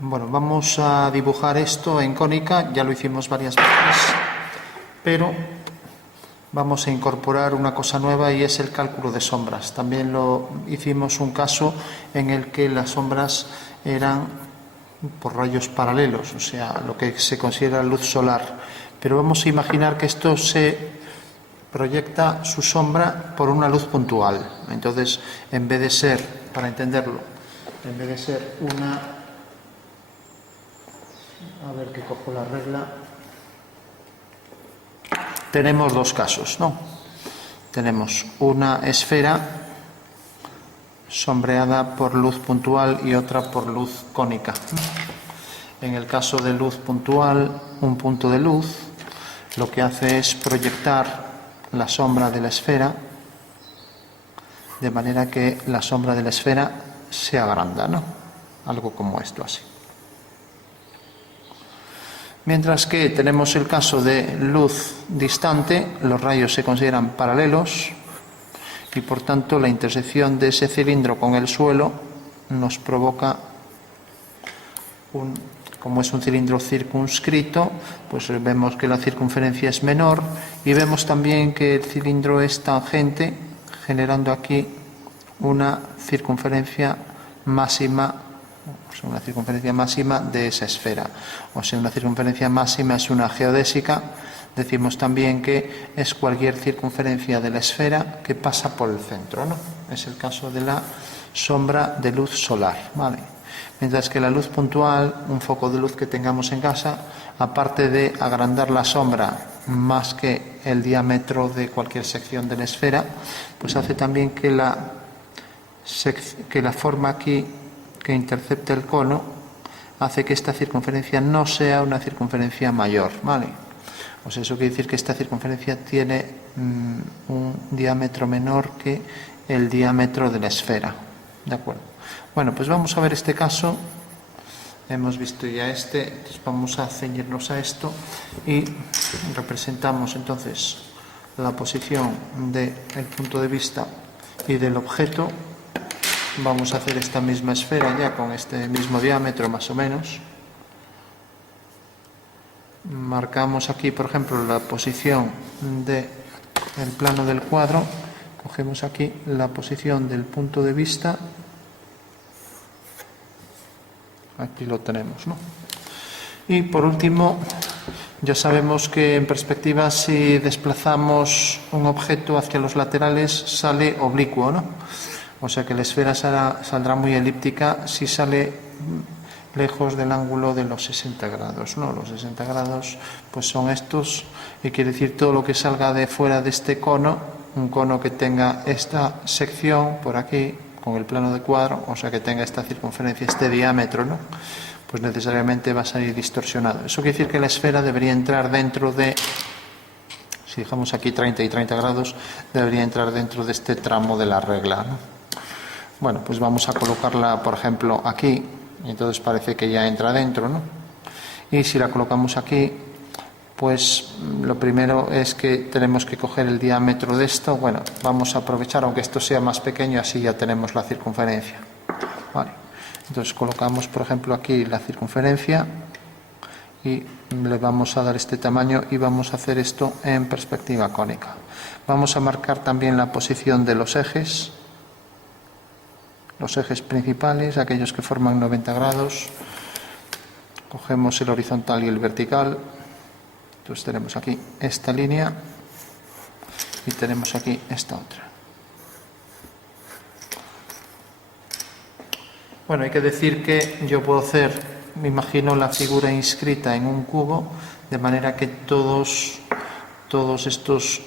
Bueno, vamos a dibujar esto en cónica, ya lo hicimos varias veces, pero vamos a incorporar una cosa nueva y es el cálculo de sombras. También lo hicimos un caso en el que las sombras eran por rayos paralelos, o sea, lo que se considera luz solar. Pero vamos a imaginar que esto se proyecta su sombra por una luz puntual. Entonces, en vez de ser, para entenderlo, en vez de ser una... A ver que cojo la regla. Tenemos dos casos, ¿no? Tenemos una esfera sombreada por luz puntual y otra por luz cónica. En el caso de luz puntual, un punto de luz lo que hace es proyectar la sombra de la esfera de manera que la sombra de la esfera se agranda, ¿no? Algo como esto, así. Mientras que tenemos el caso de luz distante, los rayos se consideran paralelos y por tanto la intersección de ese cilindro con el suelo nos provoca como es un cilindro circunscrito, pues vemos que la circunferencia es menor y vemos también que el cilindro es tangente, generando aquí una circunferencia máxima. Una circunferencia máxima de esa esfera. O sea, una circunferencia máxima es una geodésica. Decimos también que es cualquier circunferencia de la esfera que pasa por el centro, ¿no? Es el caso de la sombra de luz solar, ¿vale? Mientras que la luz puntual, un foco de luz que tengamos en casa, aparte de agrandar la sombra más que el diámetro de cualquier sección de la esfera, pues hace también que la forma aquí que intercepta el cono hace que esta circunferencia no sea una circunferencia mayor, ¿vale? O sea, eso quiere decir que esta circunferencia tiene un diámetro menor que el diámetro de la esfera, ¿de acuerdo? Bueno, pues vamos a ver este caso. Hemos visto ya entonces vamos a ceñirnos a esto y representamos entonces la posición del punto de vista y del objeto. Vamos a hacer esta misma esfera ya con este mismo diámetro más o menos. Marcamos aquí, por ejemplo, la posición del plano del cuadro. Cogemos aquí la posición del punto de vista. Aquí lo tenemos, ¿no? Y por último, ya sabemos que en perspectiva si desplazamos un objeto hacia los laterales sale oblicuo, ¿no? O sea que la esfera saldrá muy elíptica si sale lejos del ángulo de los 60 grados, ¿no? Los 60 grados pues son estos, y quiere decir todo lo que salga de fuera de este cono, un cono que tenga esta sección por aquí, con el plano de cuadro, o sea que tenga esta circunferencia, este diámetro, ¿no? Pues necesariamente va a salir distorsionado. Eso quiere decir que la esfera debería entrar dentro de... Si dejamos aquí 30 y 30 grados, debería entrar dentro de este tramo de la regla, ¿no? Bueno, pues vamos a colocarla, por ejemplo, aquí, y entonces parece que ya entra dentro, ¿no? Y si la colocamos aquí, pues lo primero es que tenemos que coger el diámetro de esto. Bueno, vamos a aprovechar, aunque esto sea más pequeño, así ya tenemos la circunferencia. Vale. Entonces colocamos, por ejemplo, aquí la circunferencia y le vamos a dar este tamaño y vamos a hacer esto en perspectiva cónica. Vamos a marcar también la posición de los ejes principales, aquellos que forman 90 grados. Cogemos el horizontal y el vertical. Entonces tenemos aquí esta línea y tenemos aquí esta otra. Bueno, hay que decir que yo puedo hacer, me imagino la figura inscrita en un cubo, de manera que todos estos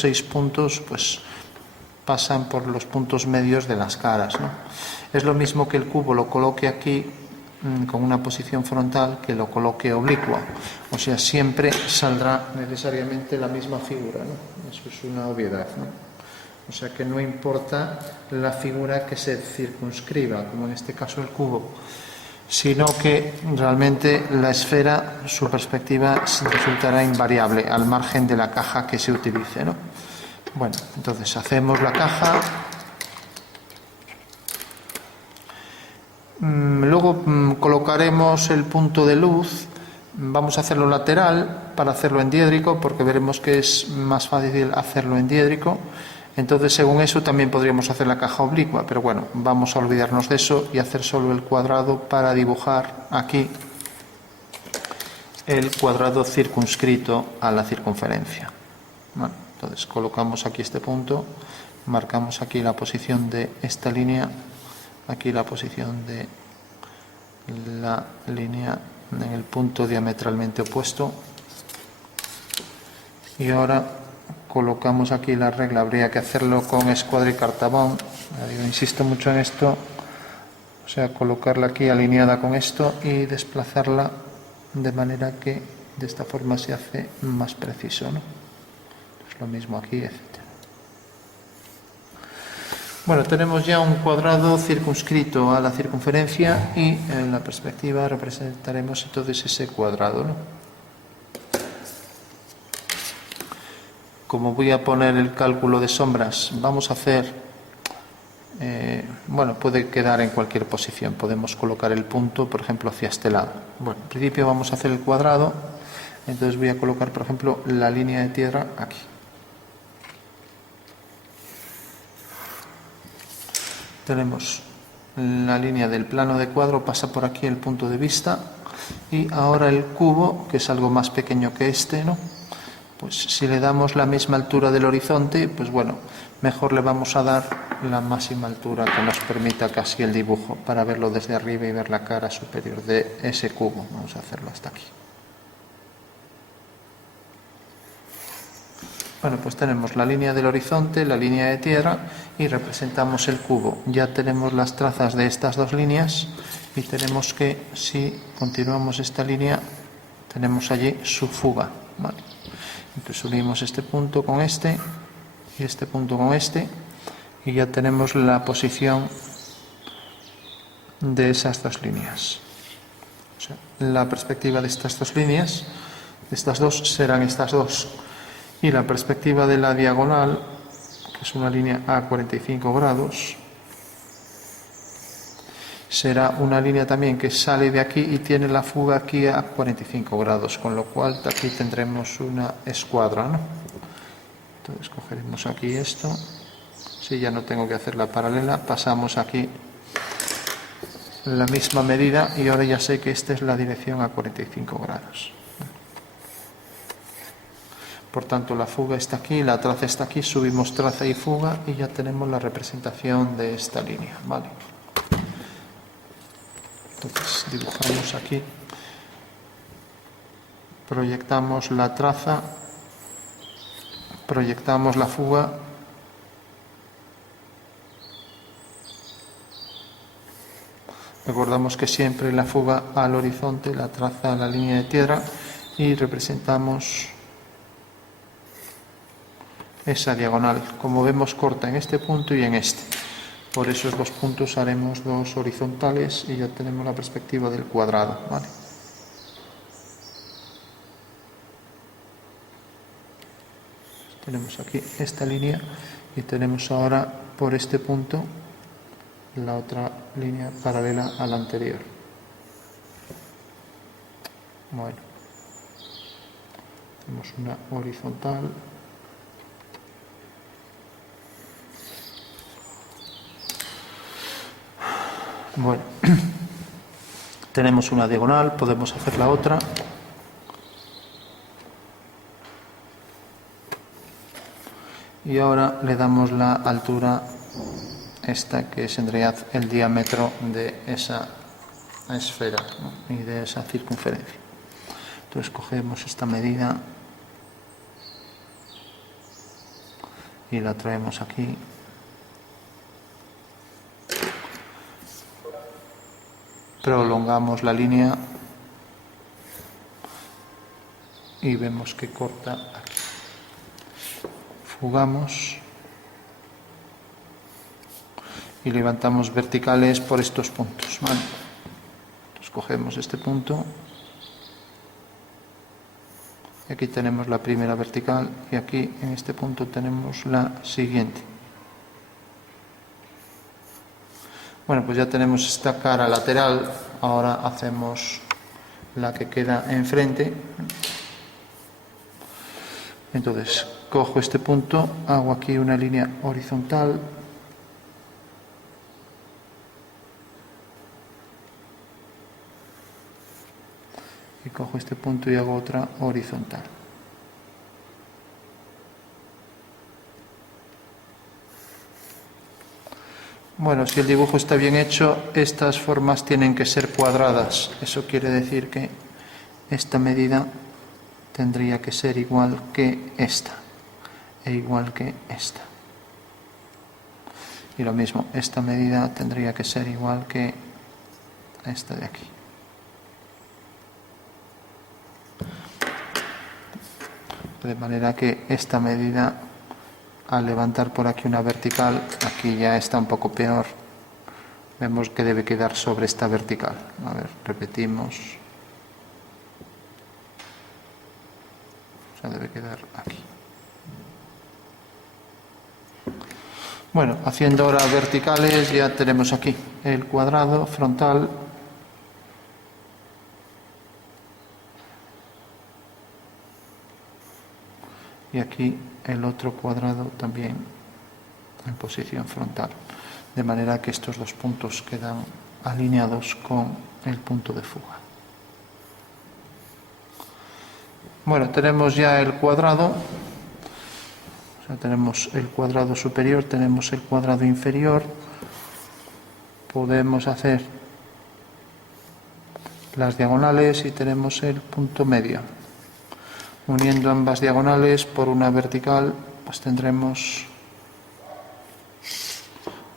6 puntos pues pasan por los puntos medios de las caras, ¿no? Es lo mismo que el cubo lo coloque aquí con una posición frontal que lo coloque oblicua, o sea, siempre saldrá necesariamente la misma figura, ¿no? Eso es una obviedad, ¿no? O sea que no importa la figura que se circunscriba, como en este caso el cubo, sino que realmente la esfera, su perspectiva resultará invariable al margen de la caja que se utilice, ¿no? Bueno, entonces hacemos la caja Luego colocaremos el punto de luz. Vamos a hacerlo lateral para hacerlo en diédrico, porque veremos que es más fácil hacerlo en diédrico. Entonces, según eso, también podríamos hacer la caja oblicua, pero bueno, vamos a olvidarnos de eso y hacer solo el cuadrado para dibujar aquí el cuadrado circunscrito a la circunferencia. Bueno, entonces colocamos aquí este punto, marcamos aquí la posición de esta línea, aquí la posición de la línea en el punto diametralmente opuesto, y ahora colocamos aquí la regla. Habría que hacerlo con escuadra y cartabón. Yo insisto mucho en esto, o sea, colocarla aquí alineada con esto y desplazarla de manera que de esta forma se hace más preciso, ¿no? Es lo mismo aquí, etc. Bueno, tenemos ya un cuadrado circunscrito a la circunferencia y en la perspectiva representaremos entonces ese cuadrado, ¿no? Como voy a poner el cálculo de sombras, vamos a hacer, bueno, puede quedar en cualquier posición. Podemos colocar el punto, por ejemplo, hacia este lado. Bueno, en principio vamos a hacer el cuadrado, entonces voy a colocar, por ejemplo, la línea de tierra aquí. Tenemos la línea del plano de cuadro, pasa por aquí el punto de vista, y ahora el cubo, que es algo más pequeño que este, ¿no? Pues si le damos la misma altura del horizonte, pues bueno, mejor le vamos a dar la máxima altura que nos permita casi el dibujo, para verlo desde arriba y ver la cara superior de ese cubo. Vamos a hacerlo hasta aquí. Bueno, pues tenemos la línea del horizonte, la línea de tierra y representamos el cubo. Ya tenemos las trazas de estas dos líneas y tenemos que, si continuamos esta línea, tenemos allí su fuga, ¿vale? Entonces unimos este punto con este y este punto con este y ya tenemos la posición de esas dos líneas. O sea, la perspectiva de estas dos líneas, de estas dos, serán estas dos. Y la perspectiva de la diagonal, que es una línea a 45 grados, será una línea también que sale de aquí y tiene la fuga aquí a 45 grados, con lo cual aquí tendremos una escuadra, ¿no? Entonces cogeremos aquí esto, si ya no tengo que hacer la paralela, pasamos aquí la misma medida y ahora ya sé que esta es la dirección a 45 grados. Por tanto, la fuga está aquí, la traza está aquí, subimos traza y fuga y ya tenemos la representación de esta línea, ¿vale? Entonces dibujamos aquí, proyectamos la traza, proyectamos la fuga, recordamos que siempre la fuga al horizonte, la traza a la línea de tierra y representamos esa diagonal, como vemos, corta en este punto y en este. Por esos dos puntos haremos dos horizontales y ya tenemos la perspectiva del cuadrado, ¿vale? Tenemos aquí esta línea y tenemos ahora por este punto la otra línea paralela a la anterior. Bueno, tenemos una horizontal. Bueno, tenemos una diagonal, podemos hacer la otra. Y ahora le damos la altura, esta que es en realidad el diámetro de esa esfera, ¿no? Y de esa circunferencia. Entonces cogemos esta medida y la traemos aquí. Prolongamos la línea y vemos que corta aquí. Fugamos y levantamos verticales por estos puntos, ¿vale? Entonces cogemos este punto y aquí tenemos la primera vertical y aquí en este punto tenemos la siguiente. Bueno, pues ya tenemos esta cara lateral, ahora hacemos la que queda enfrente. Entonces, cojo este punto, hago aquí una línea horizontal. Y cojo este punto y hago otra horizontal. Bueno, si el dibujo está bien hecho, estas formas tienen que ser cuadradas. Eso quiere decir que esta medida tendría que ser igual que esta e igual que esta. Y lo mismo, esta medida tendría que ser igual que esta de aquí. De manera que esta medida, al levantar por aquí una vertical, aquí ya está un poco peor. Vemos que debe quedar sobre esta vertical. A ver, repetimos. O sea, debe quedar aquí. Bueno, haciendo ahora verticales ya tenemos aquí el cuadrado frontal. Y aquí el otro cuadrado también en posición frontal. De manera que estos dos puntos quedan alineados con el punto de fuga. Bueno, tenemos ya el cuadrado. O sea, tenemos el cuadrado superior, tenemos el cuadrado inferior. Podemos hacer las diagonales y tenemos el punto medio. Uniendo ambas diagonales por una vertical, pues tendremos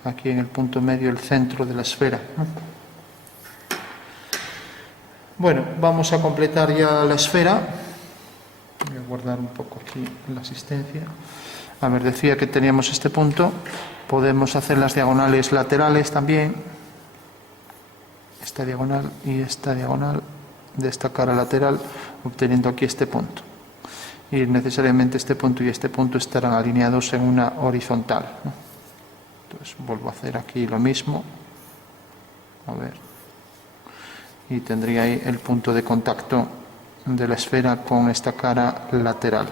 aquí en el punto medio el centro de la esfera. Bueno, vamos a completar ya la esfera. Voy a guardar un poco aquí la asistencia. A ver, decía que teníamos este punto. Podemos hacer las diagonales laterales también. Esta diagonal y esta diagonal de esta cara lateral, obteniendo aquí este punto. Y necesariamente este punto y este punto estarán alineados en una horizontal. Entonces vuelvo a hacer aquí lo mismo. A ver. Y tendría ahí el punto de contacto de la esfera con esta cara lateral.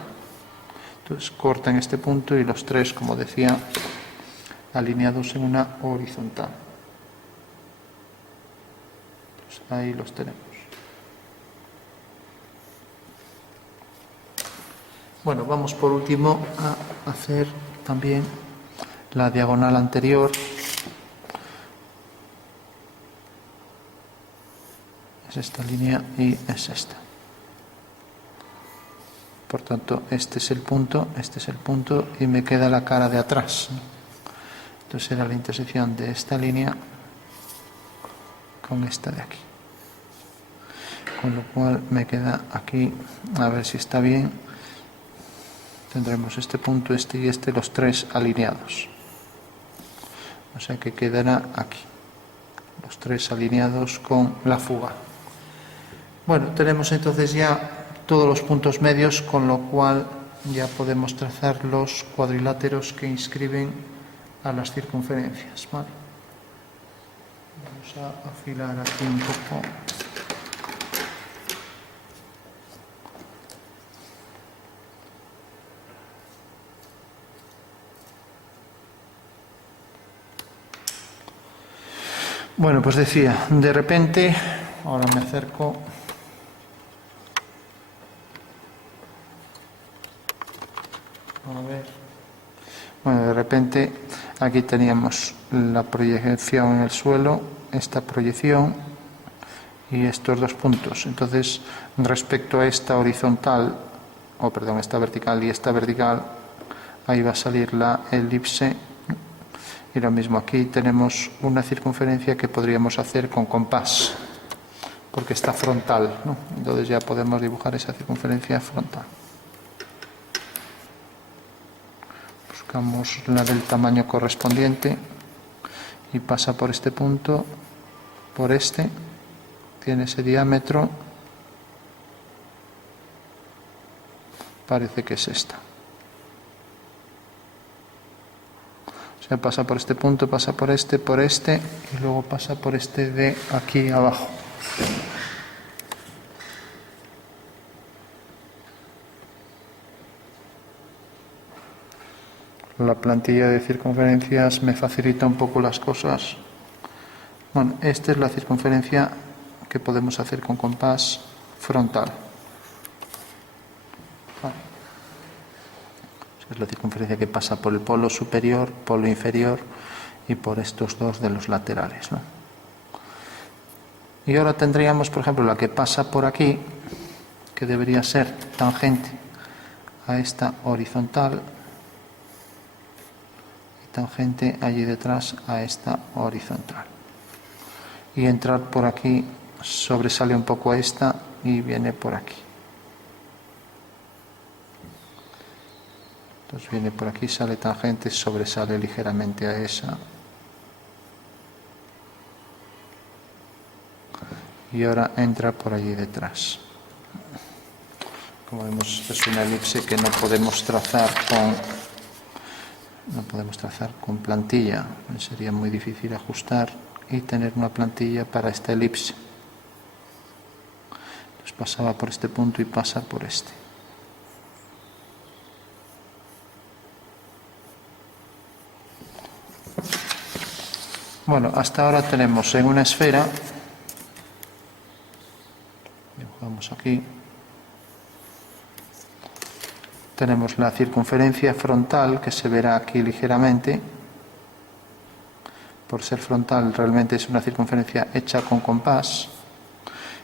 Entonces cortan este punto y los tres, como decía, alineados en una horizontal. Entonces ahí los tenemos. Bueno, vamos por último a hacer también la diagonal anterior. Es esta línea y es esta. Por tanto, este es el punto y me queda la cara de atrás. Entonces será la intersección de esta línea con esta de aquí. Con lo cual me queda aquí, a ver si está bien. Tendremos este punto, este y este, los tres alineados. O sea que quedará aquí. Los tres alineados con la fuga. Bueno, tenemos entonces ya todos los puntos medios, con lo cual ya podemos trazar los cuadriláteros que inscriben a las circunferencias. ¿Vale? Vamos a afilar aquí un poco. Bueno, pues decía, de repente, ahora me acerco. A ver. Bueno, de repente aquí teníamos la proyección en el suelo, esta proyección y estos dos puntos. Entonces, respecto a esta horizontal, esta vertical y esta vertical, ahí va a salir la elipse. Y lo mismo, aquí tenemos una circunferencia que podríamos hacer con compás, porque está frontal, ¿no? Entonces ya podemos dibujar esa circunferencia frontal. Buscamos la del tamaño correspondiente y pasa por este punto, por este, tiene ese diámetro, parece que es esta. sea, pasa por este punto, pasa por este, y luego pasa por este de aquí abajo. La plantilla de circunferencias me facilita un poco las cosas. Bueno, esta es la circunferencia que podemos hacer con compás frontal. Vale. Es la circunferencia que pasa por el polo superior, polo inferior y por estos dos de los laterales, ¿no? Y ahora tendríamos, por ejemplo, la que pasa por aquí, que debería ser tangente a esta horizontal y tangente allí detrás a esta horizontal. Y entrar por aquí sobresale un poco a esta y viene por aquí. Entonces viene por aquí, sale tangente, sobresale ligeramente a esa. Y ahora entra por allí detrás. Como vemos, es una elipse que no podemos trazar con plantilla. Sería muy difícil ajustar y tener una plantilla para esta elipse. Entonces pasaba por este punto y pasa por este. Bueno, hasta ahora tenemos en una esfera, dibujamos aquí, tenemos la circunferencia frontal que se verá aquí ligeramente. Por ser frontal realmente es una circunferencia hecha con compás.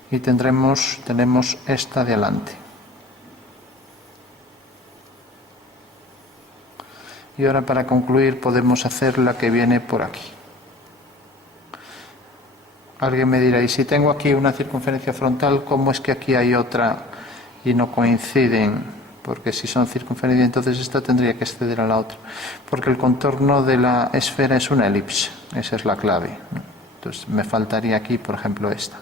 Y tenemos esta de adelante. Y ahora para concluir podemos hacer la que viene por aquí. Alguien me dirá, y si tengo aquí una circunferencia frontal, ¿cómo es que aquí hay otra y no coinciden? Porque si son circunferencias, entonces esta tendría que exceder a la otra. Porque el contorno de la esfera es una elipse, esa es la clave, ¿no? Entonces me faltaría aquí, por ejemplo, esta.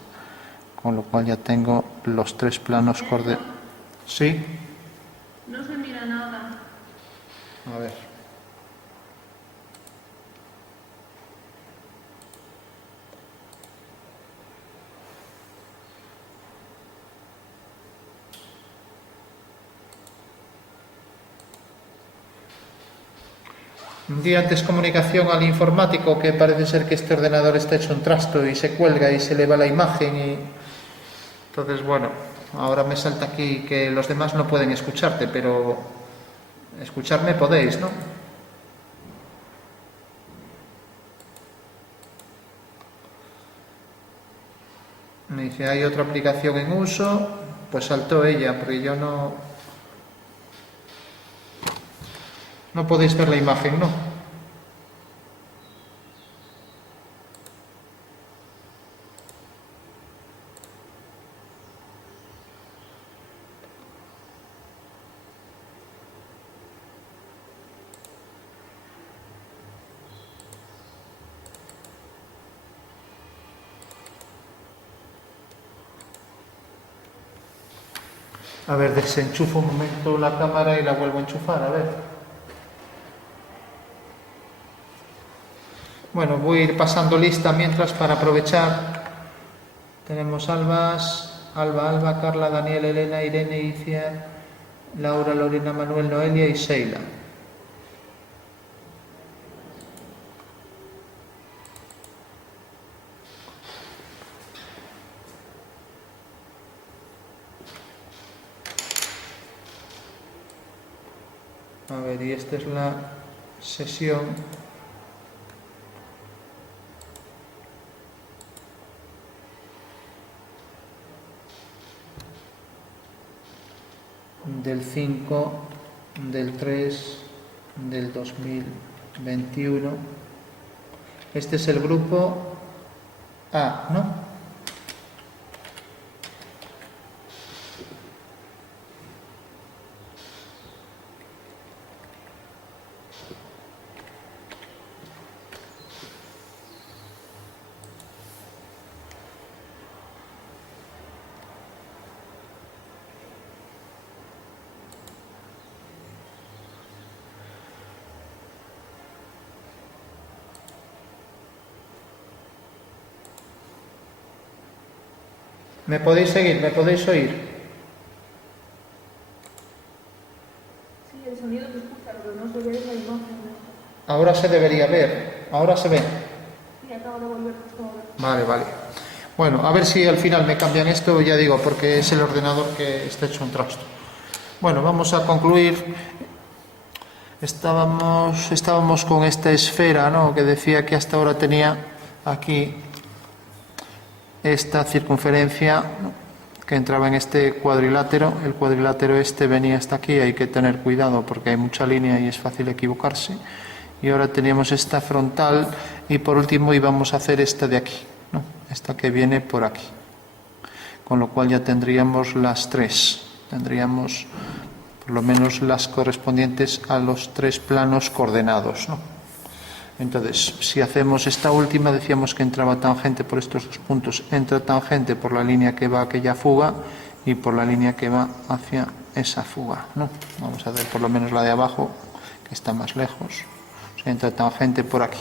Con lo cual ya tengo los tres planos coordinados. ¿Sí? No se mira nada. A ver. Di antes comunicación al informático que parece ser que este ordenador está hecho un trasto y se cuelga y se le va la imagen y... Entonces, bueno, ahora me salta aquí que los demás no pueden escucharte, pero escucharme podéis, ¿no? Me dice, hay otra aplicación en uso, pues saltó ella, porque yo no... No podéis ver la imagen, ¿no? A ver, desenchufo un momento la cámara y la vuelvo a enchufar, a ver. Bueno, voy a ir pasando lista mientras para aprovechar. Tenemos Alba, Carla, Daniel, Elena, Irene, Icia, Laura, Lorena, Manuel, Noelia y Sheila. A ver, y esta es la sesión del 5 del 3 del 2021. Este es el grupo A, ¿no? ¿Me podéis seguir? ¿Me podéis oír? Sí, el sonido se escucha, pero no se ve la imagen. Ahora se debería ver. Ahora se ve. Sí, acabo de volver justo ahora. Vale, vale. Bueno, a ver si al final me cambian esto, ya digo, porque es el ordenador que está hecho un trasto. Bueno, vamos a concluir. Estábamos con esta esfera, ¿no?, que decía que hasta ahora tenía aquí esta circunferencia, ¿no?, que entraba en este cuadrilátero. El cuadrilátero este venía hasta aquí, hay que tener cuidado porque hay mucha línea y es fácil equivocarse. Y ahora teníamos esta frontal y por último íbamos a hacer esta de aquí, ¿no?, esta que viene por aquí. Con lo cual ya tendríamos las tres, tendríamos por lo menos las correspondientes a los tres planos coordenados, ¿no? Entonces, si hacemos esta última, decíamos que entraba tangente por estos dos puntos, entra tangente por la línea que va a aquella fuga y por la línea que va hacia esa fuga, ¿no? Vamos a ver por lo menos la de abajo, que está más lejos. O sea, entra tangente por aquí.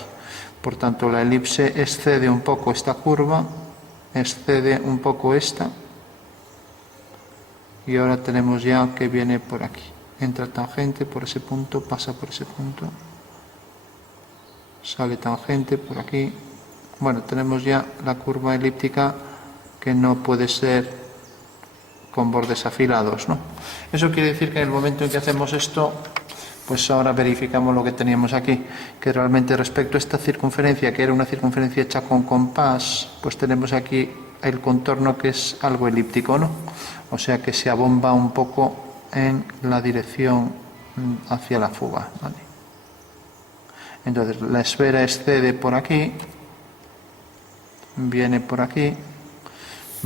Por tanto, la elipse excede un poco esta curva, excede un poco esta, y ahora tenemos ya que viene por aquí. Entra tangente por ese punto, pasa por ese punto, sale tangente por aquí. Bueno, tenemos ya la curva elíptica que no puede ser con bordes afilados, ¿no? Eso quiere decir que en el momento en que hacemos esto, pues ahora verificamos lo que teníamos aquí, que realmente respecto a esta circunferencia, que era una circunferencia hecha con compás, pues tenemos aquí el contorno que es algo elíptico, ¿no? O sea que se abomba un poco en la dirección hacia la fuga, ¿vale? Entonces la esfera excede por aquí, viene por aquí,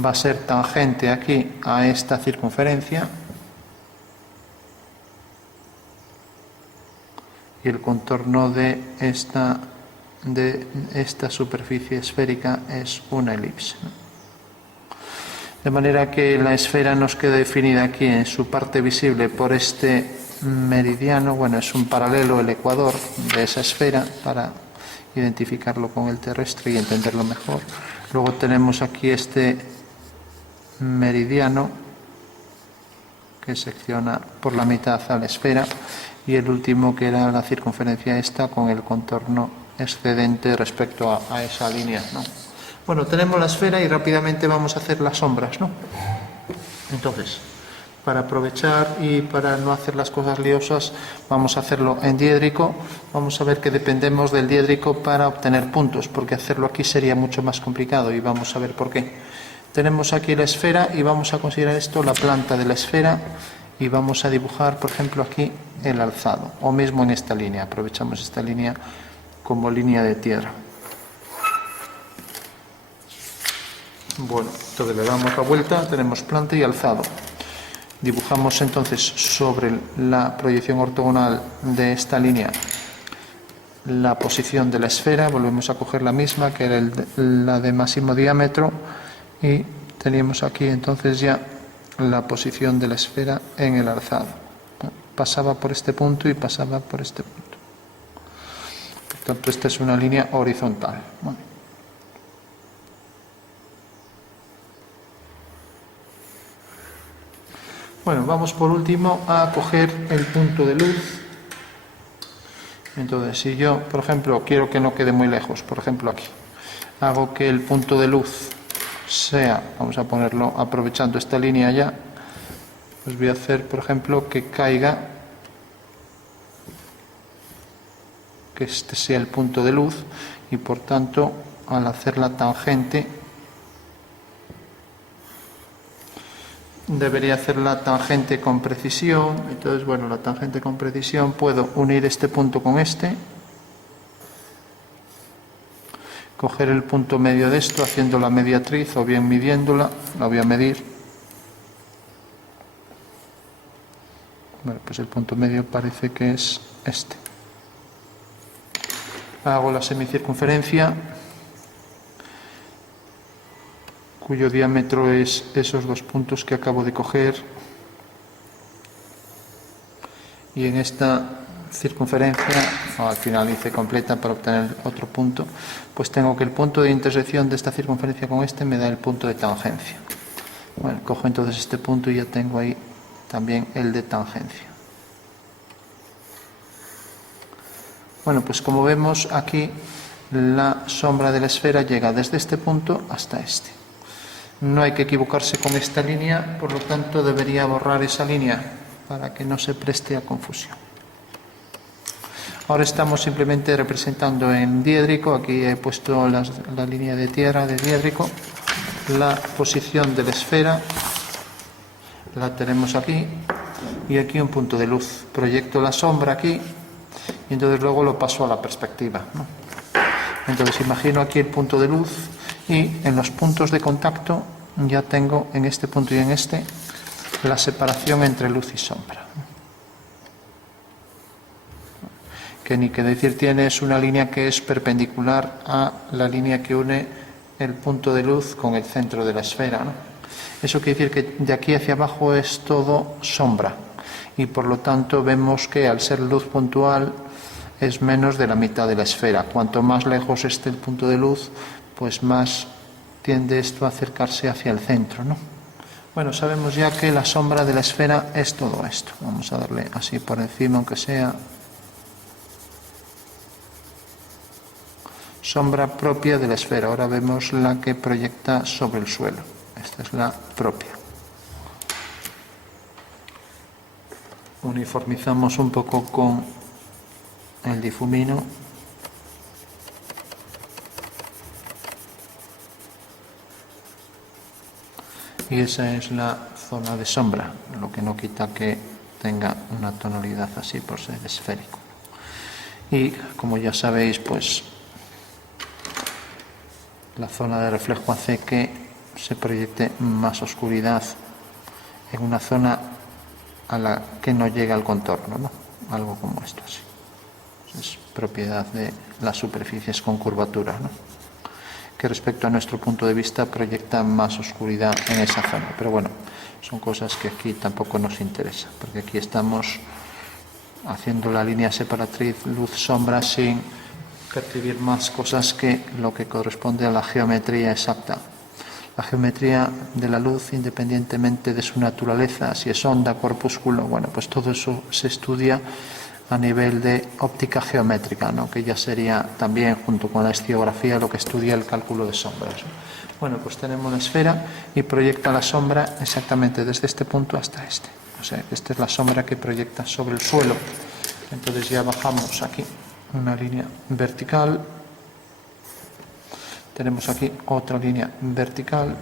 va a ser tangente aquí a esta circunferencia y el contorno de esta superficie esférica es una elipse, ¿no? De manera que la esfera nos queda definida aquí en su parte visible por este meridiano. Bueno, es un paralelo, el ecuador de esa esfera, para identificarlo con el terrestre y entenderlo mejor. Luego tenemos aquí este meridiano que secciona por la mitad a la esfera, y el último que era la circunferencia esta con el contorno excedente respecto a esa línea, ¿no? Bueno, tenemos la esfera y rápidamente vamos a hacer las sombras, ¿no? Entonces, para aprovechar y para no hacer las cosas liosas, vamos a hacerlo en diédrico. Vamos a ver que dependemos del diédrico para obtener puntos, porque hacerlo aquí sería mucho más complicado y vamos a ver por qué. Tenemos aquí la esfera y vamos a considerar esto la planta de la esfera y vamos a dibujar, por ejemplo, aquí el alzado, o mismo en esta línea. Aprovechamos esta línea como línea de tierra. Bueno, entonces le damos la vuelta, tenemos planta y alzado. Dibujamos entonces sobre la proyección ortogonal de esta línea la posición de la esfera, volvemos a coger la misma que era la de máximo diámetro, y teníamos aquí entonces ya la posición de la esfera en el alzado. Pasaba por este punto y pasaba por este punto. Por tanto, esta es una línea horizontal. Bueno, vamos por último a coger el punto de luz. Entonces, si yo, por ejemplo, quiero que no quede muy lejos, por ejemplo aquí, hago que el punto de luz sea, vamos a ponerlo aprovechando esta línea ya, pues voy a hacer, por ejemplo, que caiga, que este sea el punto de luz, y por tanto, al hacer la tangente, debería hacer la tangente con precisión. Entonces, bueno, la tangente con precisión, puedo unir este punto con este, coger el punto medio de esto haciendo la mediatriz o bien midiéndola, la voy a medir. Bueno, pues el punto medio parece que es este. Hago la semicircunferencia, cuyo diámetro es esos dos puntos que acabo de coger, y en esta circunferencia, al final hice completa para obtener otro punto, pues tengo que el punto de intersección de esta circunferencia con este me da el punto de tangencia. Bueno, cojo entonces este punto y ya tengo ahí también el de tangencia. Bueno, pues como vemos aquí, la sombra de la esfera llega desde este punto hasta este. No hay que equivocarse con esta línea, por lo tanto debería borrar esa línea para que no se preste a confusión. Ahora estamos simplemente representando en diédrico, aquí he puesto la línea de tierra de diédrico, la posición de la esfera, la tenemos aquí, y aquí un punto de luz. Proyecto la sombra aquí, y entonces luego lo paso a la perspectiva, ¿no? Entonces imagino aquí el punto de luz, y en los puntos de contacto ya tengo en este punto y en este la separación entre luz y sombra. Que ni que decir tiene, es una línea que es perpendicular a la línea que une el punto de luz con el centro de la esfera, ¿no? Eso quiere decir que de aquí hacia abajo es todo sombra, y por lo tanto vemos que al ser luz puntual es menos de la mitad de la esfera. Cuanto más lejos esté el punto de luz, pues más tiende esto a acercarse hacia el centro, ¿no? Bueno, sabemos ya que la sombra de la esfera es todo esto. Vamos a darle así por encima, aunque sea sombra propia de la esfera. Ahora vemos la que proyecta sobre el suelo. Esta es la propia. Uniformizamos un poco con el difumino. Y esa es la zona de sombra, lo que no quita que tenga una tonalidad así por ser esférico. Y como ya sabéis, pues la zona de reflejo hace que se proyecte más oscuridad en una zona a la que no llega el contorno, ¿no? Algo como esto así. Es propiedad de las superficies con curvatura, ¿no? Que respecto a nuestro punto de vista proyecta más oscuridad en esa zona. Pero bueno, son cosas que aquí tampoco nos interesa, porque aquí estamos haciendo la línea separatriz luz-sombra sin percibir más cosas que lo que corresponde a la geometría exacta. La geometría de la luz, independientemente de su naturaleza, si es onda, corpúsculo, bueno, pues todo eso se estudia a nivel de óptica geométrica, ¿no? Que ya sería también, junto con la esciografía, lo que estudia el cálculo de sombras. Bueno, pues tenemos una esfera y proyecta la sombra exactamente desde este punto hasta este. O sea, esta es la sombra que proyecta sobre el suelo. Entonces ya bajamos aquí una línea vertical. Tenemos aquí otra línea vertical.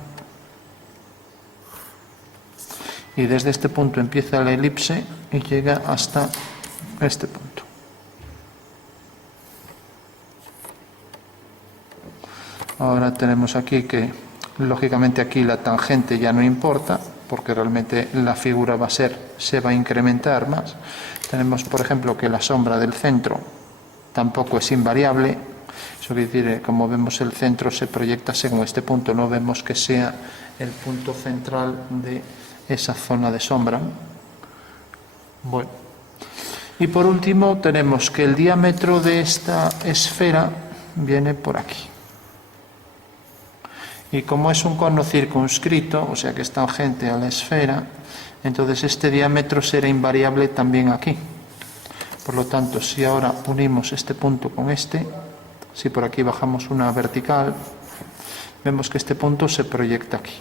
Y desde este punto empieza la elipse y llega hasta este punto. Ahora tenemos aquí que, lógicamente aquí la tangente ya no importa, porque realmente la figura se va a incrementar más. Tenemos, por ejemplo, que la sombra del centro tampoco es invariable. Eso quiere decir, como vemos, el centro se proyecta según este punto, no vemos que sea el punto central de esa zona de sombra. Bueno. Y por último tenemos que el diámetro de esta esfera viene por aquí. Y como es un cono circunscrito, o sea que es tangente a la esfera, entonces este diámetro será invariable también aquí. Por lo tanto, si ahora unimos este punto con este, si por aquí bajamos una vertical, vemos que este punto se proyecta aquí.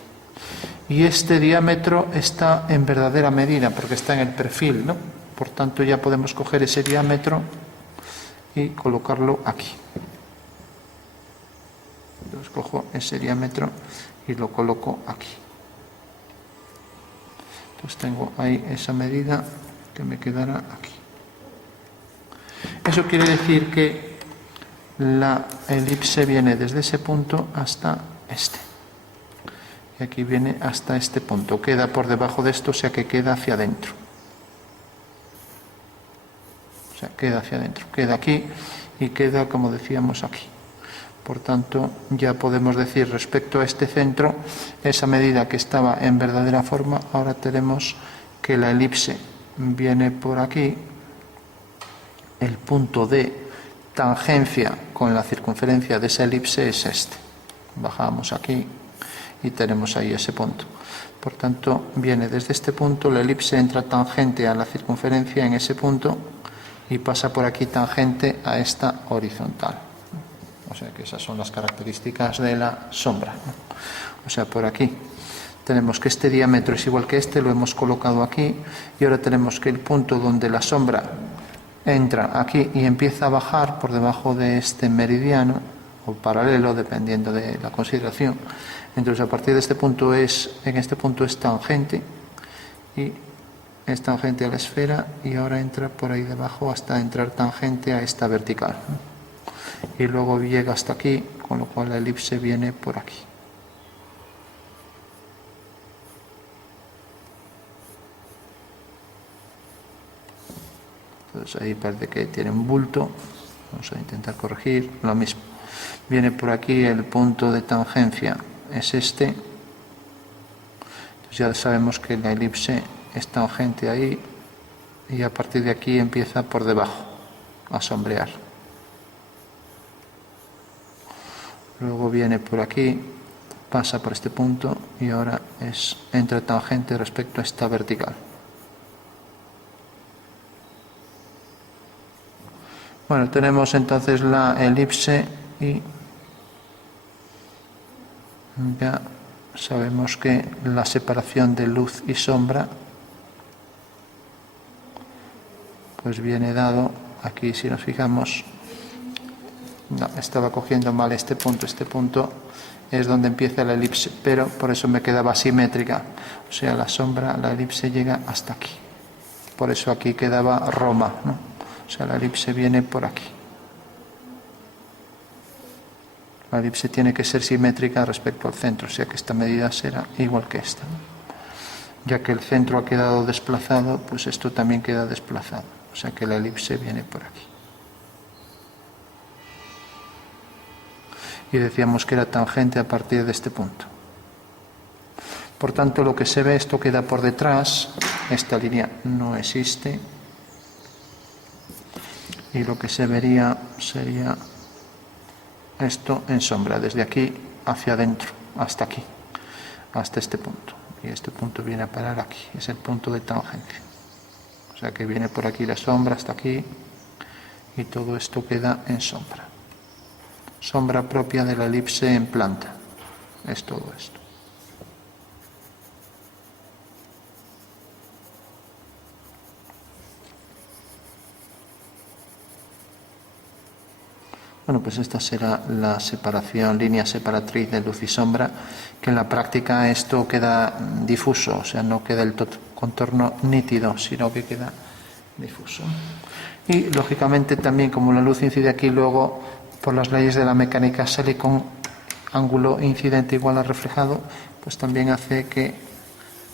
Y este diámetro está en verdadera medida, porque está en el perfil, ¿no? Por tanto, ya podemos coger ese diámetro y colocarlo aquí. Entonces cojo ese diámetro y lo coloco aquí. Entonces tengo ahí esa medida que me quedará aquí. Eso quiere decir que la elipse viene desde ese punto hasta este. Y aquí viene hasta este punto. Queda por debajo de esto, o sea que queda hacia adentro. O sea, queda hacia adentro. Queda aquí y queda, como decíamos, aquí. Por tanto, ya podemos decir respecto a este centro, esa medida que estaba en verdadera forma, ahora tenemos que la elipse viene por aquí. El punto de tangencia con la circunferencia de esa elipse es este. Bajamos aquí y tenemos ahí ese punto. Por tanto, viene desde este punto, la elipse entra tangente a la circunferencia en ese punto y pasa por aquí tangente a esta horizontal. O sea que esas son las características de la sombra, ¿no? O sea, por aquí tenemos que este diámetro es igual que este, lo hemos colocado aquí, y ahora tenemos que el punto donde la sombra entra aquí y empieza a bajar por debajo de este meridiano, o paralelo, dependiendo de la consideración. Entonces, a partir de este punto en este punto es tangente, y es tangente a la esfera, y ahora entra por ahí debajo hasta entrar tangente a esta vertical, ¿no? Y luego llega hasta aquí, con lo cual la elipse viene por aquí. Entonces ahí parece que tiene un bulto, vamos a intentar corregir, lo mismo. Viene por aquí, el punto de tangencia es este, entonces ya sabemos que la elipse es tangente ahí, y a partir de aquí empieza por debajo a sombrear. Luego viene por aquí, pasa por este punto y ahora entra tangente respecto a esta vertical. Bueno, tenemos entonces la elipse y ya sabemos que la separación de luz y sombra pues viene dado aquí. Si nos fijamos, no, estaba cogiendo mal este punto es donde empieza la elipse, pero por eso me quedaba simétrica, o sea, la sombra, la elipse llega hasta aquí, por eso aquí quedaba Roma, ¿no? O sea, la elipse viene por aquí. La elipse tiene que ser simétrica respecto al centro, o sea que esta medida será igual que esta, ¿no? Ya que el centro ha quedado desplazado, pues esto también queda desplazado, o sea que la elipse viene por aquí. Y decíamos que era tangente a partir de este punto. Por tanto, lo que se ve, esto queda por detrás, esta línea no existe, y lo que se vería sería esto en sombra, desde aquí hacia adentro, hasta aquí, hasta este punto. Y este punto viene a parar aquí, es el punto de tangencia. O sea que viene por aquí la sombra hasta aquí, y todo esto queda en sombra. Sombra propia de la elipse en planta, es todo esto. Bueno, pues esta será la separación, línea separatriz de luz y sombra, que en la práctica esto queda difuso, o sea, no queda el contorno nítido, sino que queda difuso. Y lógicamente también, como la luz incide aquí, luego por las leyes de la mecánica sale con ángulo incidente igual al reflejado, pues también hace que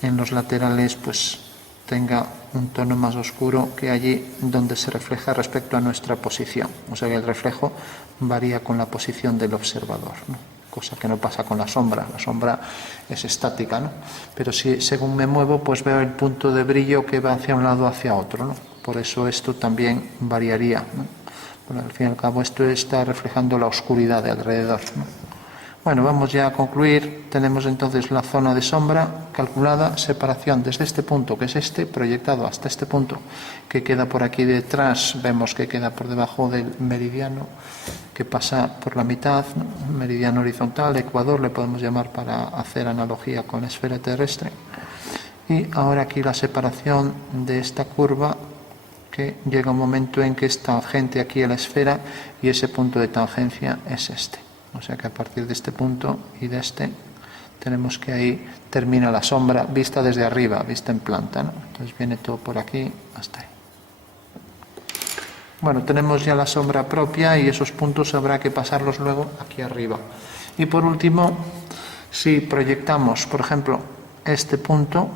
en los laterales pues tenga un tono más oscuro que allí donde se refleja respecto a nuestra posición. O sea que el reflejo varía con la posición del observador, ¿no? Cosa que no pasa con la sombra es estática, ¿no? Pero si según me muevo, pues veo el punto de brillo que va hacia un lado o hacia otro, ¿no? Por eso esto también variaría, ¿no? Bueno, al fin y al cabo esto está reflejando la oscuridad de alrededor, ¿no? Bueno, vamos ya a concluir. Tenemos entonces la zona de sombra calculada, separación desde este punto, que es este, proyectado hasta este punto, que queda por aquí detrás, vemos que queda por debajo del meridiano, que pasa por la mitad, ¿no? Meridiano horizontal, ecuador, le podemos llamar para hacer analogía con la esfera terrestre. Y ahora aquí la separación de esta curva, que llega un momento en que es tangente aquí a la esfera, y ese punto de tangencia es este. O sea que a partir de este punto y de este, tenemos que ahí termina la sombra vista desde arriba, vista en planta, ¿no? Entonces viene todo por aquí hasta ahí. Bueno, tenemos ya la sombra propia y esos puntos habrá que pasarlos luego aquí arriba. Y por último, si proyectamos, por ejemplo, este punto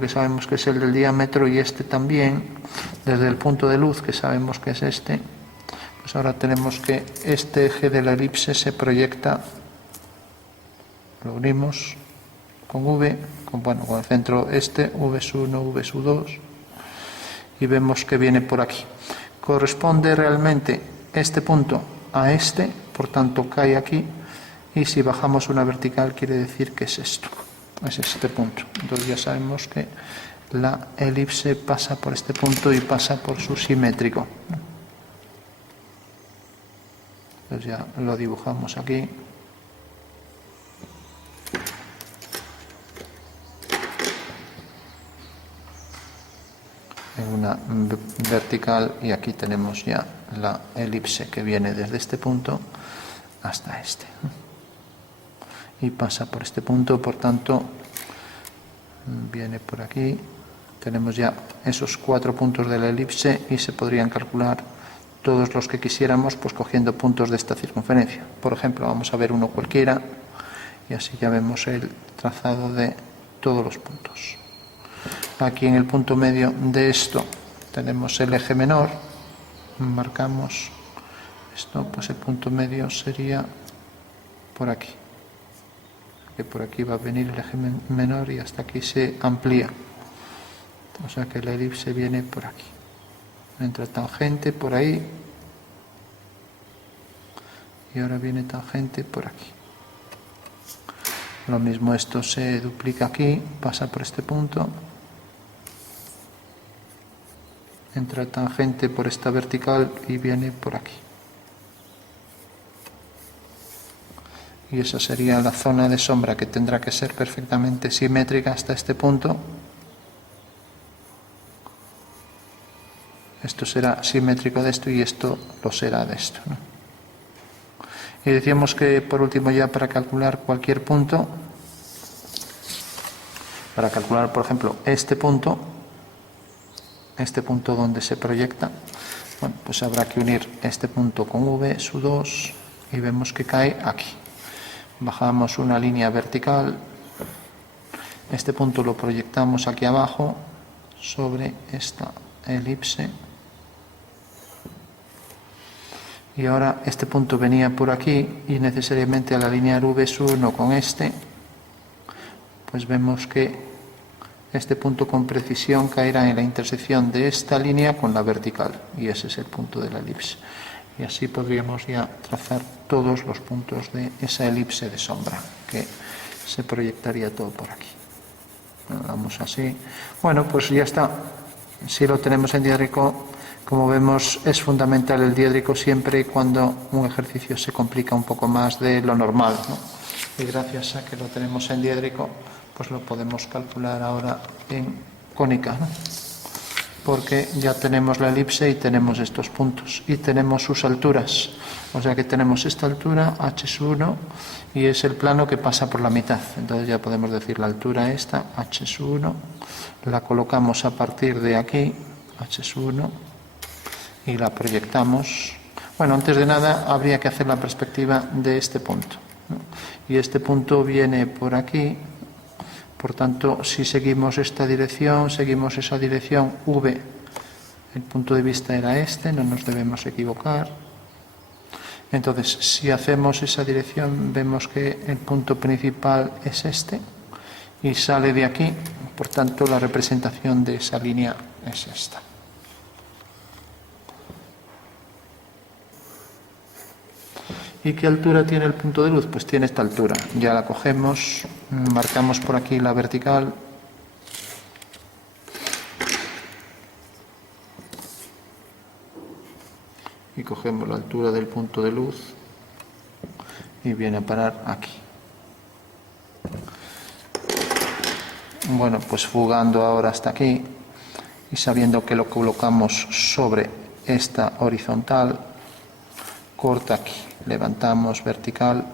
que sabemos que es el del diámetro, y este también, desde el punto de luz que sabemos que es este, pues ahora tenemos que este eje de la elipse se proyecta, lo unimos con V, con el centro este, V1, V2, y vemos que viene por aquí. Corresponde realmente este punto a este, por tanto cae aquí, y si bajamos una vertical quiere decir que es esto. es este punto. Entonces ya sabemos que la elipse pasa por este punto y pasa por su simétrico. Entonces ya lo dibujamos aquí. En una vertical, y aquí tenemos ya la elipse que viene desde este punto hasta este. Y pasa por este punto, por tanto, viene por aquí. Tenemos ya esos 4 puntos de la elipse y se podrían calcular todos los que quisiéramos, pues cogiendo puntos de esta circunferencia. Por ejemplo, vamos a ver uno cualquiera y así ya vemos el trazado de todos los puntos. Aquí en el punto medio de esto tenemos el eje menor, marcamos esto, pues el punto medio sería por aquí, que por aquí va a venir el eje menor y hasta aquí se amplía, o sea que la elipse viene por aquí, entra tangente por ahí y ahora viene tangente por aquí. Lo mismo, esto se duplica aquí, pasa por este punto, entra tangente por esta vertical y viene por aquí. Y esa sería la zona de sombra, que tendrá que ser perfectamente simétrica hasta este punto. Esto será simétrico de esto y esto lo será de esto, ¿no? Y decíamos que por último, ya para calcular cualquier punto, para calcular por ejemplo este punto donde se proyecta, bueno, pues habrá que unir este punto con V, su 2, y vemos que cae aquí. Bajamos una línea vertical, este punto lo proyectamos aquí abajo sobre esta elipse, y ahora este punto venía por aquí y necesariamente al alinear V su 1 con este, pues vemos que este punto con precisión caerá en la intersección de esta línea con la vertical, y ese es el punto de la elipse. Y así podríamos ya trazar todos los puntos de esa elipse de sombra, que se proyectaría todo por aquí. Vamos así. Bueno, pues ya está. Si lo tenemos en diédrico, como vemos, es fundamental el diédrico siempre cuando un ejercicio se complica un poco más de lo normal, ¿no? Y gracias a que lo tenemos en diédrico, pues lo podemos calcular ahora en cónica, ¿no? Porque ya tenemos la elipse y tenemos estos puntos y tenemos sus alturas, o sea que tenemos esta altura h1 y es el plano que pasa por la mitad. Entonces ya podemos decir la altura esta, h1, la colocamos a partir de aquí, h1, y la proyectamos. Bueno, antes de nada habría que hacer la perspectiva de este punto, ¿no? Y este punto viene por aquí. Por tanto, si seguimos esta dirección, seguimos esa dirección V, el punto de vista era este, no nos debemos equivocar. Entonces, si hacemos esa dirección, vemos que el punto principal es este y sale de aquí, por tanto, la representación de esa línea es esta. ¿Y qué altura tiene el punto de luz? Pues tiene esta altura. Ya la cogemos, marcamos por aquí la vertical. Y cogemos la altura del punto de luz y viene a parar aquí. Bueno, pues fugando ahora hasta aquí y sabiendo que lo colocamos sobre esta horizontal, corta aquí. Levantamos vertical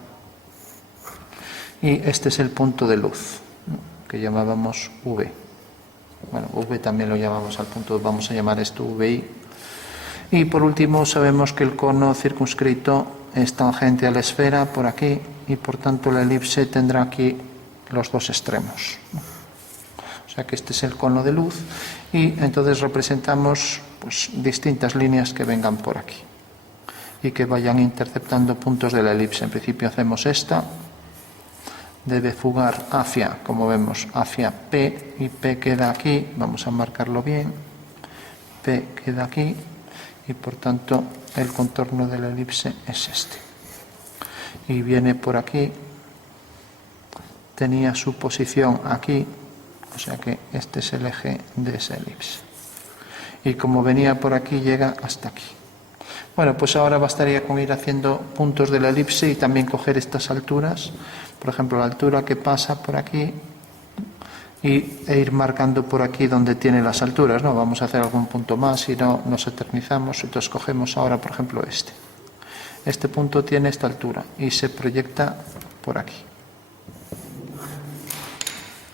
y este es el punto de luz, ¿no?, que llamábamos V. Bueno, V también lo llamamos al punto, vamos a llamar esto VI. Y por último sabemos que el cono circunscrito es tangente a la esfera por aquí y por tanto la elipse tendrá aquí los dos extremos, ¿no? O sea que este es el cono de luz y entonces representamos pues distintas líneas que vengan por aquí y que vayan interceptando puntos de la elipse. En principio hacemos esta, debe fugar hacia, como vemos, hacia P, y P queda aquí, vamos a marcarlo bien, P queda aquí, y por tanto el contorno de la elipse es este. Y viene por aquí, tenía su posición aquí, o sea que este es el eje de esa elipse. Y como venía por aquí, llega hasta aquí. Bueno, pues ahora bastaría con ir haciendo puntos de la elipse y también coger estas alturas, por ejemplo, la altura que pasa por aquí e ir marcando por aquí donde tiene las alturas, ¿no? Vamos a hacer algún punto más, si no nos eternizamos. Entonces cogemos ahora, por ejemplo, este. Este punto tiene esta altura y se proyecta por aquí.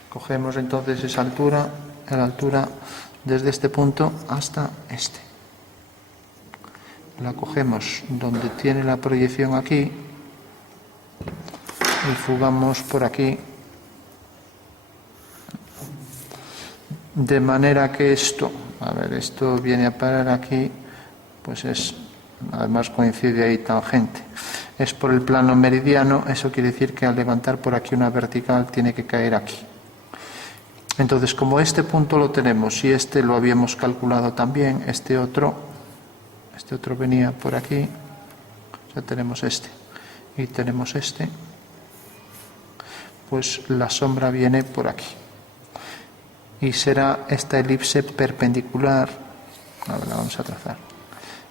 Cogemos entonces esa altura, la altura desde este punto hasta este. La cogemos donde tiene la proyección aquí y fugamos por aquí, de manera que esto viene a parar aquí, pues además coincide ahí tangente, es por el plano meridiano. Eso quiere decir que al levantar por aquí una vertical tiene que caer aquí. Entonces, como este punto lo tenemos y este lo habíamos calculado también, este otro venía por aquí, ya tenemos este y tenemos este, pues la sombra viene por aquí y será esta elipse perpendicular. Ahora la vamos a trazar.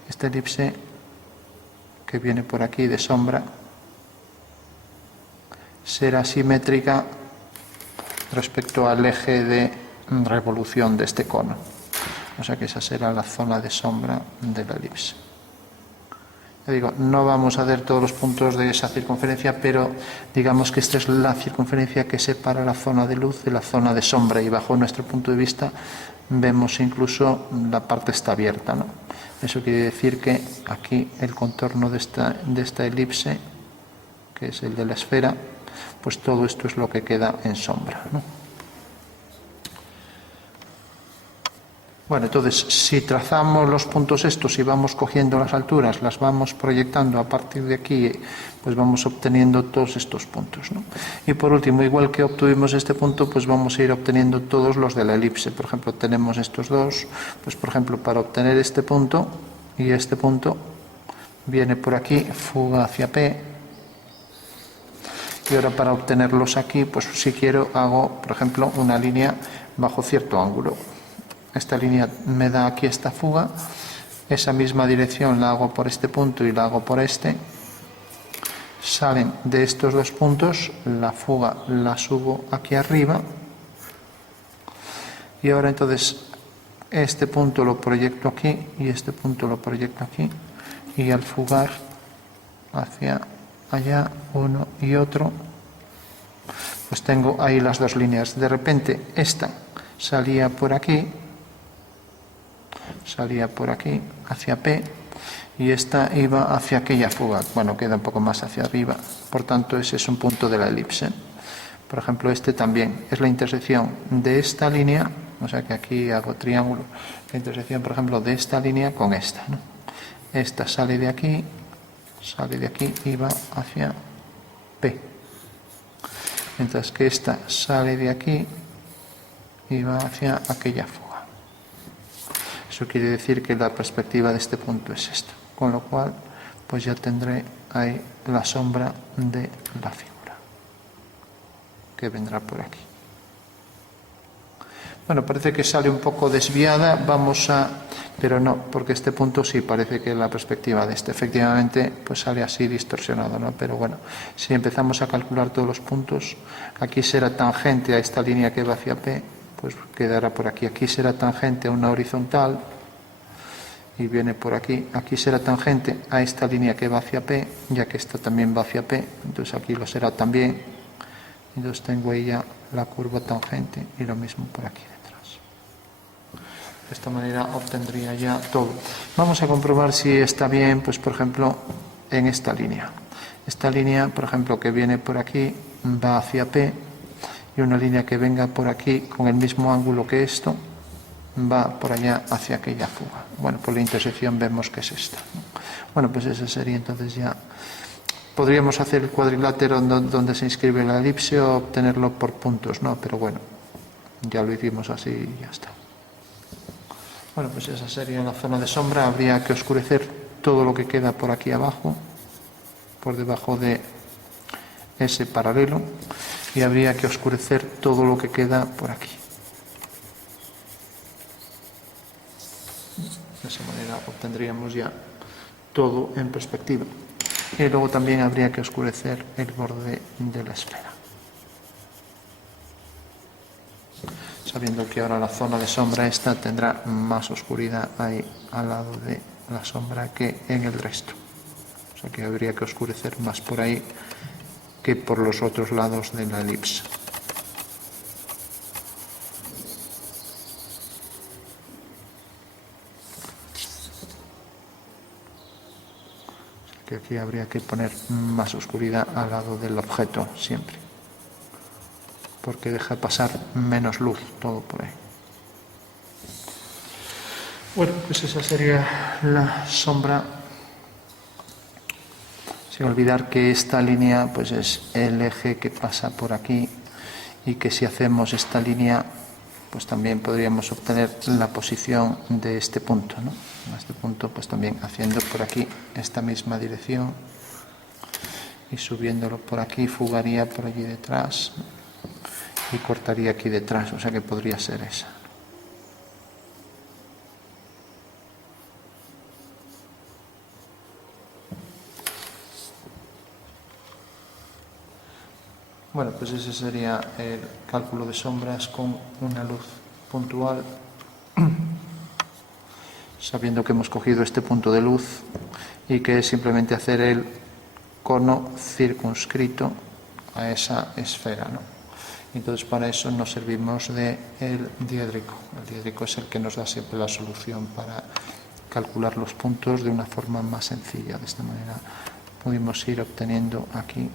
Esta elipse que viene por aquí de sombra será simétrica respecto al eje de revolución de este cono. O sea que esa será la zona de sombra de la elipse. Ya digo, no vamos a hacer todos los puntos de esa circunferencia, pero digamos que esta es la circunferencia que separa la zona de luz de la zona de sombra, y bajo nuestro punto de vista vemos incluso la parte está abierta, ¿no? Eso quiere decir que aquí el contorno de esta elipse, que es el de la esfera, pues todo esto es lo que queda en sombra, ¿no? Bueno, entonces, si trazamos los puntos estos y vamos cogiendo las alturas, las vamos proyectando a partir de aquí, pues vamos obteniendo todos estos puntos, ¿no? Y por último, igual que obtuvimos este punto, pues vamos a ir obteniendo todos los de la elipse. Por ejemplo, tenemos estos dos, pues por ejemplo, para obtener este punto y este punto, viene por aquí, fuga hacia P. Y ahora para obtenerlos aquí, pues si quiero hago, por ejemplo, una línea bajo cierto ángulo. Esta línea me da aquí esta fuga, esa misma dirección la hago por este punto y la hago por este. Salen de estos dos puntos, la fuga la subo aquí arriba. Y ahora entonces este punto lo proyecto aquí y este punto lo proyecto aquí. Y al fugar hacia allá, uno y otro, pues tengo ahí las dos líneas. De repente esta salía por aquí hacia P, y esta iba hacia aquella fuga. Bueno, queda un poco más hacia arriba, por tanto ese es un punto de la elipse. Por ejemplo, este también es la intersección de esta línea, o sea que aquí hago triángulo, la intersección, por ejemplo, de esta línea con esta, ¿no? Esta sale de aquí y va hacia P, mientras que esta sale de aquí y va hacia aquella fuga. Eso quiere decir que la perspectiva de este punto es esto, con lo cual pues ya tendré ahí la sombra de la figura que vendrá por aquí. Bueno, parece que sale un poco desviada, pero no, porque este punto sí parece que la perspectiva de este efectivamente pues sale así distorsionado, ¿no? Pero bueno, si empezamos a calcular todos los puntos, aquí será tangente a esta línea que va hacia P, pues quedará por aquí. Aquí será tangente a una horizontal y viene por aquí. Aquí será tangente a esta línea que va hacia P, ya que esta también va hacia P, entonces aquí lo será también. Entonces tengo ahí ya la curva tangente y lo mismo por aquí detrás. De esta manera obtendría ya todo. Vamos a comprobar si está bien, pues por ejemplo, en esta línea. Esta línea, por ejemplo, que viene por aquí, va hacia P, y una línea que venga por aquí con el mismo ángulo que esto va por allá hacia aquella fuga. Bueno, por la intersección vemos que es esta, ¿no? Bueno, pues ese sería entonces ya. Podríamos hacer el cuadrilátero donde se inscribe la elipse o obtenerlo por puntos, ¿no? Pero bueno, ya lo hicimos así y ya está. Bueno, pues esa sería la zona de sombra. Habría que oscurecer todo lo que queda por aquí abajo, por debajo de ese paralelo. y habría que oscurecer todo lo que queda por aquí. De esa manera obtendríamos ya todo en perspectiva. Y luego también habría que oscurecer el borde de la esfera. Sabiendo que ahora la zona de sombra esta tendrá más oscuridad ahí al lado de la sombra que en el resto. O sea que habría que oscurecer más por ahí que por los otros lados de la elipse. Que aquí habría que poner más oscuridad al lado del objeto siempre, porque deja pasar menos luz todo por ahí. Bueno, pues esa sería la sombra, sin olvidar que esta línea pues es el eje que pasa por aquí y que si hacemos esta línea pues también podríamos obtener la posición de este punto, ¿no? A este punto pues también haciendo por aquí esta misma dirección y subiéndolo por aquí, fugaría por allí detrás y cortaría aquí detrás, o sea que podría ser esa. Bueno, pues ese sería el cálculo de sombras con una luz puntual, sabiendo que hemos cogido este punto de luz y que es simplemente hacer el cono circunscrito a esa esfera, ¿no? Entonces para eso nos servimos del diédrico. El diédrico es el que nos da siempre la solución para calcular los puntos de una forma más sencilla. De esta manera pudimos ir obteniendo aquí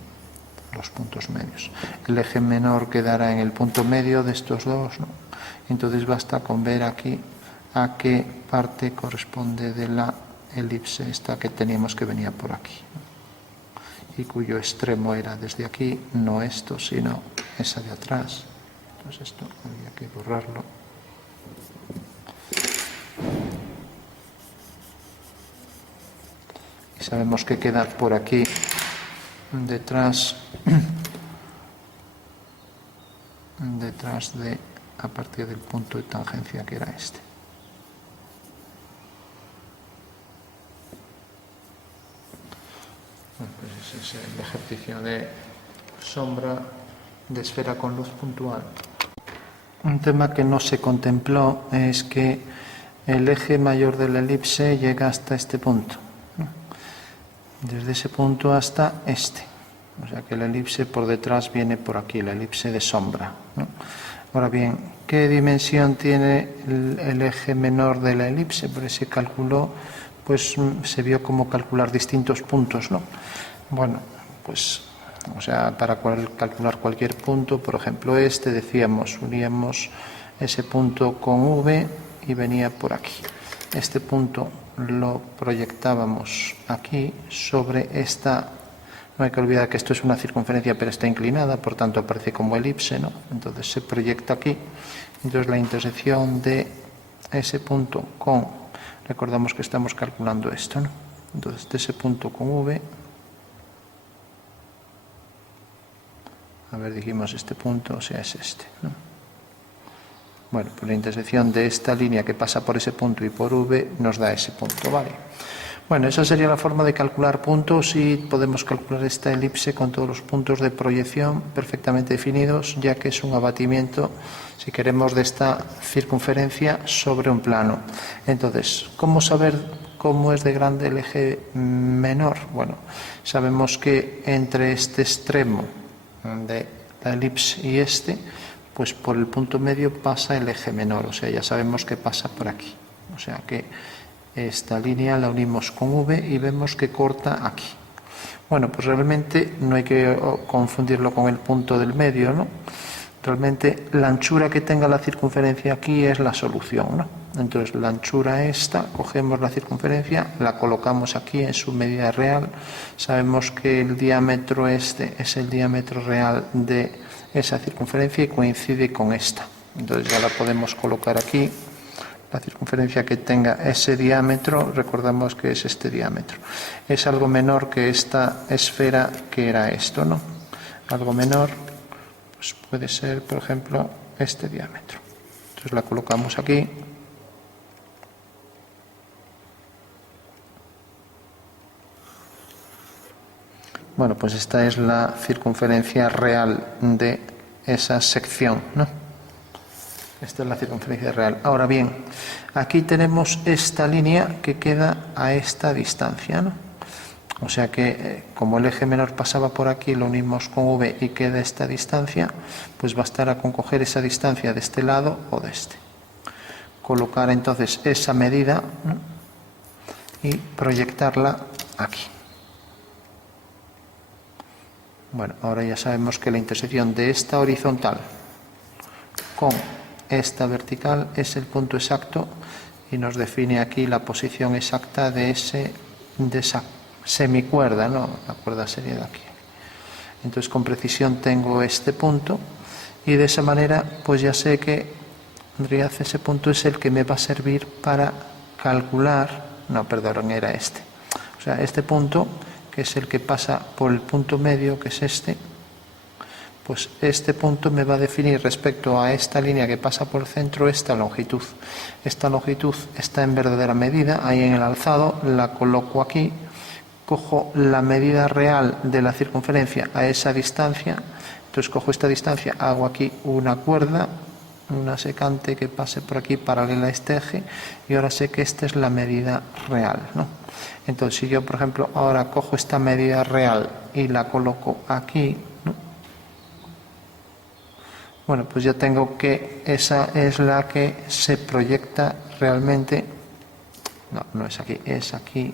los puntos medios. El eje menor quedará en el punto medio de estos dos, ¿no? Entonces basta con ver aquí a qué parte corresponde de la elipse esta que teníamos que venía por aquí, ¿no? Y cuyo extremo era desde aquí, no esto, sino esa de atrás. Entonces esto había que borrarlo. Y sabemos que queda por aquí detrás de a partir del punto de tangencia que era este. Bueno, pues ese es el ejercicio de sombra de esfera con luz puntual. Un tema que no se contempló es que el eje mayor de la elipse llega hasta este punto, ¿no? Desde ese punto hasta este. O sea que la elipse por detrás viene por aquí, la elipse de sombra, ¿no? Ahora bien, ¿qué dimensión tiene el eje menor de la elipse? Por ese cálculo, pues se vio cómo calcular distintos puntos, ¿no? Bueno, pues, o sea, para calcular cualquier punto, por ejemplo este, decíamos, uníamos ese punto con V y venía por aquí. Este punto lo proyectábamos aquí sobre esta. No hay que olvidar que esto es una circunferencia pero está inclinada, por tanto aparece como elipse, ¿no? Entonces se proyecta aquí. Entonces la intersección de ese punto con, recordamos que estamos calculando esto, ¿no? Entonces de ese punto con V, a ver, dijimos este punto, o sea, es este, ¿no? Bueno, pues la intersección de esta línea que pasa por ese punto y por V nos da ese punto, ¿vale? Bueno, esa sería la forma de calcular puntos y podemos calcular esta elipse con todos los puntos de proyección perfectamente definidos, ya que es un abatimiento, si queremos, de esta circunferencia sobre un plano. Entonces, ¿cómo saber cómo es de grande el eje menor? Bueno, sabemos que entre este extremo de la elipse y este, pues por el punto medio pasa el eje menor, o sea, ya sabemos que pasa por aquí. O sea que esta línea la unimos con V y vemos que corta aquí. Bueno, pues realmente no hay que confundirlo con el punto del medio, ¿no? Realmente la anchura que tenga la circunferencia aquí es la solución, ¿no? Entonces la anchura esta, cogemos la circunferencia, la colocamos aquí en su medida real. Sabemos que el diámetro este es el diámetro real de esa circunferencia y coincide con esta. Entonces ya la podemos colocar aquí. La circunferencia que tenga ese diámetro, recordamos que es este diámetro. Es algo menor que esta esfera que era esto, ¿no? Algo menor, pues puede ser, por ejemplo, este diámetro. Entonces la colocamos aquí. Bueno, pues esta es la circunferencia real de esa sección, ¿no? Esta es la circunferencia real. Ahora bien, aquí tenemos esta línea que queda a esta distancia, ¿no? O sea que como el eje menor pasaba por aquí, lo unimos con V y queda esta distancia, pues bastará con coger esa distancia de este lado o de este. Colocar entonces esa medida, ¿no? Y proyectarla aquí. Bueno, ahora ya sabemos que la intersección de esta horizontal con esta vertical es el punto exacto y nos define aquí la posición exacta de esa semicuerda, ¿no? La cuerda sería de aquí. Entonces con precisión tengo este punto y de esa manera pues ya sé que en realidad ese punto es el que me va a servir para calcular, no, perdón, era este. O sea, este punto, que es el que pasa por el punto medio, que es este, pues este punto me va a definir respecto a esta línea que pasa por el centro esta longitud. Esta longitud está en verdadera medida, ahí en el alzado, la coloco aquí, cojo la medida real de la circunferencia a esa distancia, entonces cojo esta distancia, hago aquí una cuerda, una secante que pase por aquí paralela a este eje y ahora sé que esta es la medida real, ¿no? Entonces si yo por ejemplo ahora cojo esta medida real y la coloco aquí, ¿no? Bueno, pues ya tengo que esa es la que se proyecta realmente, no es aquí,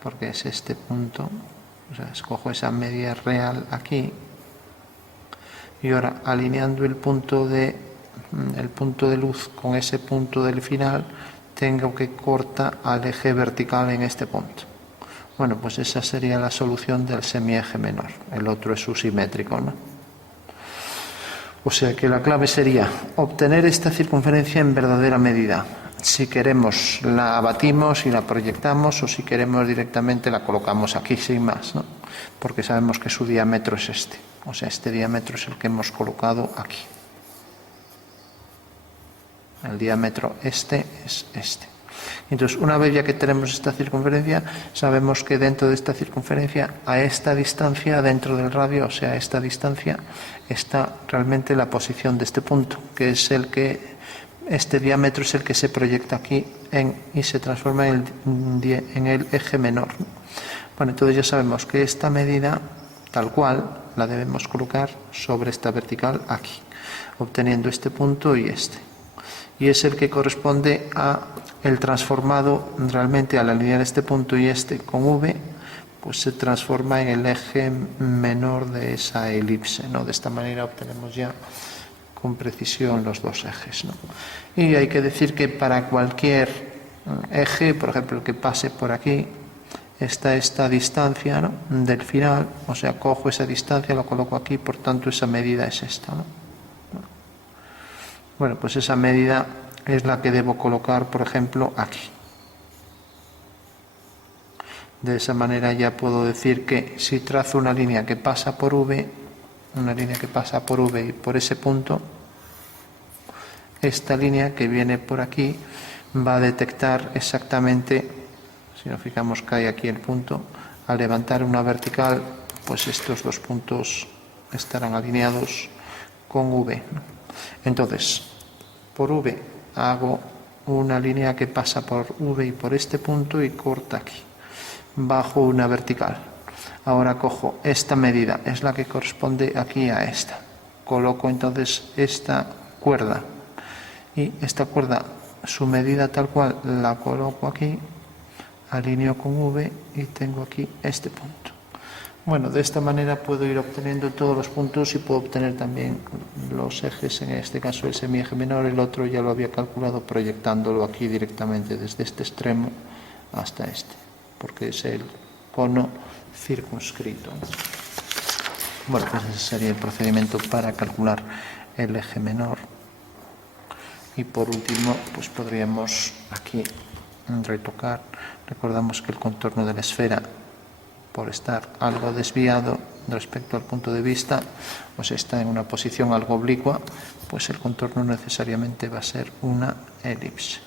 porque es este punto, o sea, escojo esa medida real aquí y ahora alineando el punto de luz con ese punto del final tengo que corta al eje vertical en este punto. Bueno, pues esa sería la solución del semieje menor, el otro es su simétrico, ¿no? O sea que la clave sería obtener esta circunferencia en verdadera medida. Si queremos la abatimos y la proyectamos o si queremos directamente la colocamos aquí sin más, ¿no? Porque sabemos que su diámetro es este. O sea, este diámetro es el que hemos colocado aquí. El diámetro este es este. Entonces, una vez ya que tenemos esta circunferencia, sabemos que dentro de esta circunferencia, a esta distancia, dentro del radio, o sea, a esta distancia, está realmente la posición de este punto, que es el que, este diámetro es el que se proyecta aquí y se transforma en el eje menor. Bueno, entonces ya sabemos que esta medida, tal cual, la debemos colocar sobre esta vertical aquí, obteniendo este punto y este. Y es el que corresponde a el transformado realmente al alinear este punto y este con V, pues se transforma en el eje menor de esa elipse, ¿no? De esta manera obtenemos ya con precisión los dos ejes, ¿no? Y hay que decir que para cualquier eje, por ejemplo el que pase por aquí, está esta distancia, ¿no? Del final, o sea, cojo esa distancia, lo coloco aquí, por tanto esa medida es esta, ¿no? Bueno, pues esa medida es la que debo colocar, por ejemplo, aquí. De esa manera ya puedo decir que si trazo una línea que pasa por V, y por ese punto, esta línea que viene por aquí va a detectar exactamente, si nos fijamos que hay aquí el punto, al levantar una vertical, pues estos dos puntos estarán alineados con V, ¿no? Entonces, por V hago una línea que pasa por V y por este punto y corta aquí. Bajo una vertical. Ahora cojo esta medida, es la que corresponde aquí a esta. Coloco entonces esta cuerda. Y esta cuerda, su medida tal cual, la coloco aquí, alineo con V y tengo aquí este punto. Bueno, de esta manera puedo ir obteniendo todos los puntos y puedo obtener también los ejes, en este caso el semieje menor, el otro ya lo había calculado proyectándolo aquí directamente desde este extremo hasta este, porque es el cono circunscrito. Bueno, pues ese sería el procedimiento para calcular el eje menor. Y por último, pues podríamos aquí retocar, recordamos que el contorno de la esfera por estar algo desviado respecto al punto de vista, pues está en una posición algo oblicua, pues el contorno necesariamente va a ser una elipse.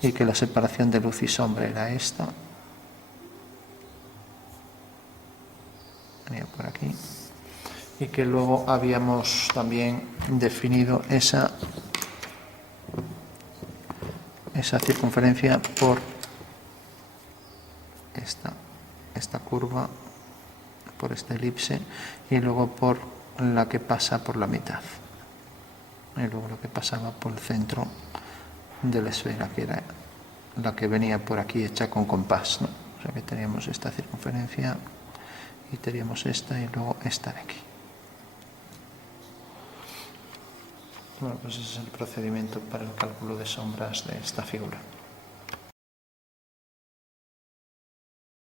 Y que la separación de luz y sombra era esta. Venía por aquí. Y que luego habíamos también definido esa circunferencia por esta curva, por esta elipse, y luego por la que pasa por la mitad, y luego lo que pasaba por el centro de la esfera, que era la que venía por aquí hecha con compás, ¿no? O sea que teníamos esta circunferencia y teníamos esta y luego esta de aquí. Bueno, pues ese es el procedimiento para el cálculo de sombras de esta figura.